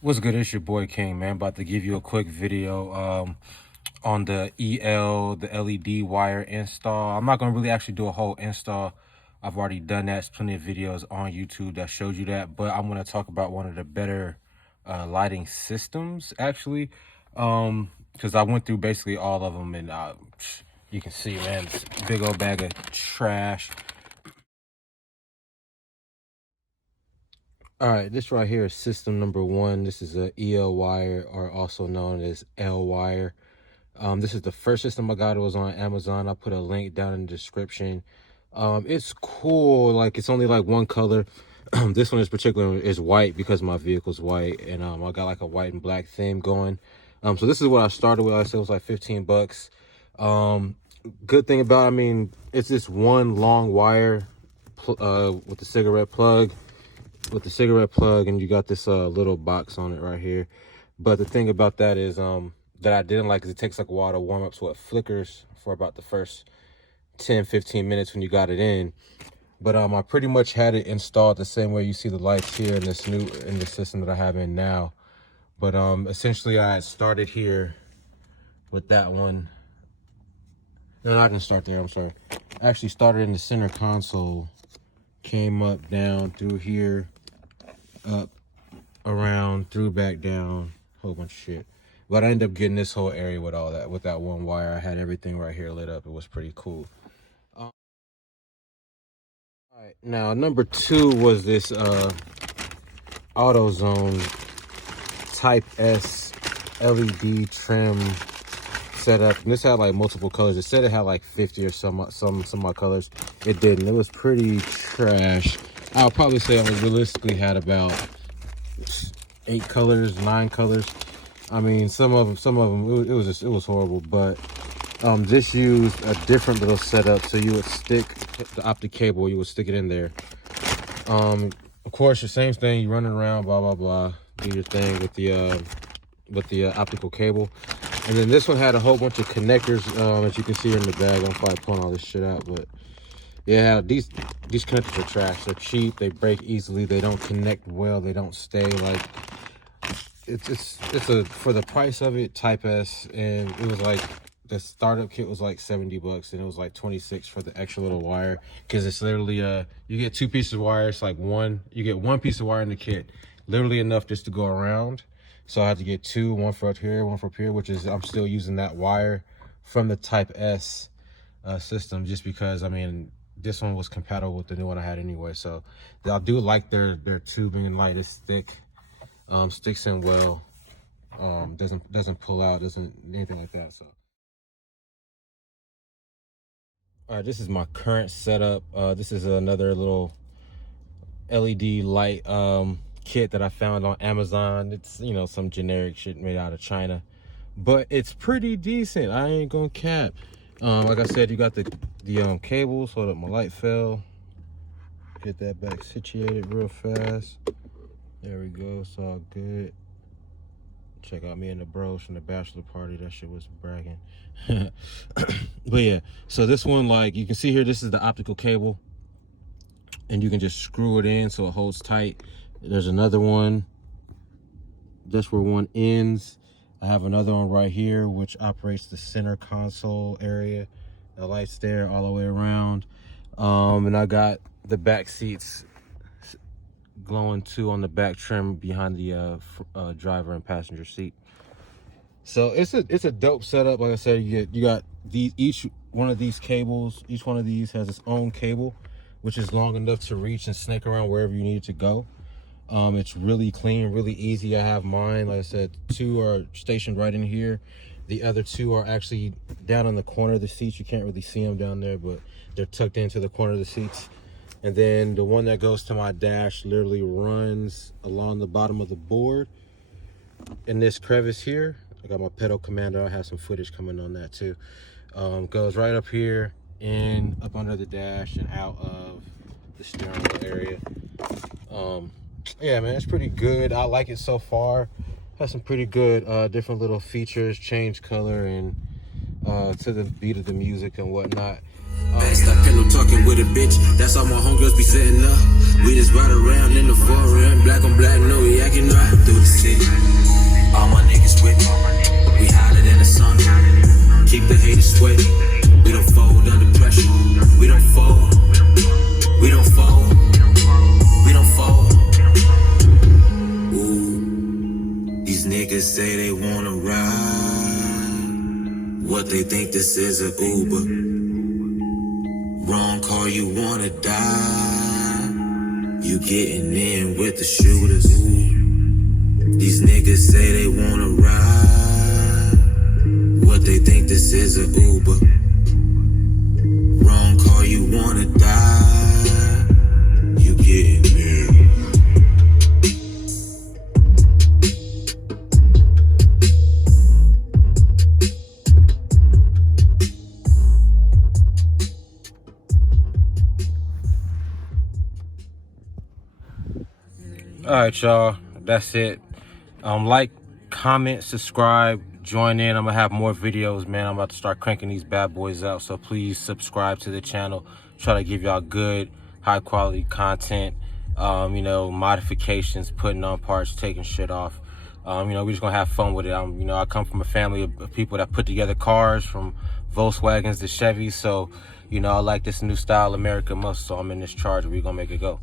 What's good? It's your boy King, man. About to give you a quick video on the the LED wire install. I'm not gonna really actually do a whole install. I've already done that. There's plenty of videos on YouTube that shows you that, but I'm gonna talk about one of the better lighting systems actually, because I went through basically all of them, and you can see, man, it's a big old bag of trash. All right, this right here is system number one. This is a ElWire, or also known as LEDS. This is the first system I got. It was on Amazon. I put a link down in the description. It's cool. Like, it's only like one color. This one in particular is white because my vehicle's white, and I got like a white and black theme going. So this is what I started with. I said it was like 15 bucks. Good thing about it, I mean, it's this one long wire with the cigarette plug. And you got this little box on it right here. But the thing about that is that I didn't like is it takes like a while to warm up, so it flickers for about the first 10-15 minutes when you got it in. But I pretty much had it installed the same way you see the lights here in this the system that I have in now. But essentially I had started here with that one. No, I didn't start there, I'm sorry. I actually started in the center console, came up, down, through here, up, around, through, back, down, whole bunch of shit. But I ended up getting this whole area with all that, with that one wire. I had everything right here lit up. It was pretty cool. All right, now number two was this AutoZone Type S LED trim setup. And this had like multiple colors. It said it had like 50 or some odd colors. It didn't. It was pretty trash. I'll probably say I realistically had about 8 colors, 9 colors. I mean, some of them it was horrible. But this used a different little setup. So you would stick the optic cable, you would stick it in there. Of course, the same thing, you running around, blah blah blah, do your thing with the optical cable. And then this one had a whole bunch of connectors, as you can see in the bag. I'm probably pulling all this shit out, but yeah, these connectors are trash. They're cheap, they break easily, they don't connect well, they don't stay. Like, it's a, for the price of it, Type S, and it was like, the startup kit was like 70 bucks, and it was like 26 for the extra little wire, because it's literally you get 2 pieces of wire. It's like you get 1 piece of wire in the kit, literally enough just to go around. So I had to get 2, one for up here, one for up here, which is, I'm still using that wire from the Type S system, just because, I mean, this one was compatible with the new one I had anyway. So I do like their tubing and light. It's thick, sticks in well, doesn't pull out, doesn't anything like that. So all right, this is my current setup. This is another little LED light kit that I found on Amazon. It's, you know, some generic shit made out of China, but it's pretty decent. I ain't gonna cap. Like I said, you got the cables. Hold up, my light fell. Get that back situated real fast. There we go. It's all good. Check out me and the bros from the bachelor party. That shit was bragging. But yeah, so this one, like you can see here, this is the optical cable, and you can just screw it in so it holds tight. There's another one, that's where one ends. I have another one right here which operates the center console area. The lights there all the way around, and I got the back seats glowing too on the back trim behind the driver and passenger seat. So it's a dope setup. Like I said, you got these, each one of these cables, each one of these has its own cable, which is long enough to reach and snake around wherever you need it to go. It's really clean, really easy. I have mine, like I said, 2 are stationed right in here. The other 2 are actually down in the corner of the seats. You can't really see them down there, but they're tucked into the corner of the seats. And then the one that goes to my dash literally runs along the bottom of the board in this crevice here. I got my pedal commander. I have some footage coming on that too. Goes right up here and up under the dash and out of the steering wheel area. Yeah, man, it's pretty good. I like it so far. Has some pretty good different little features, change color, and to the beat of the music and whatnot. Stop pillow talking with a bitch. That's all my homegirls be setting up. We just ride around in the foreign, black on black, no, we acting up through the city. What they think this is a Uber. Wrong car, you wanna die. You getting in with the shooters. These niggas say they wanna ride. What they think this is a Uber. Wrong car, you wanna die. You getting in. All right, y'all, that's it. Like, comment, subscribe, join in. I'm gonna have more videos, man. I'm about to start cranking these bad boys out, so please subscribe to the channel. Try to give y'all good, high quality content. You know, modifications, putting on parts, taking shit off. You know, we're just gonna have fun with it. You know, I come from a family of people that put together cars, from Volkswagens to Chevys, so you know, I like this new style American muscle, so I'm in this charge. We're gonna make it go.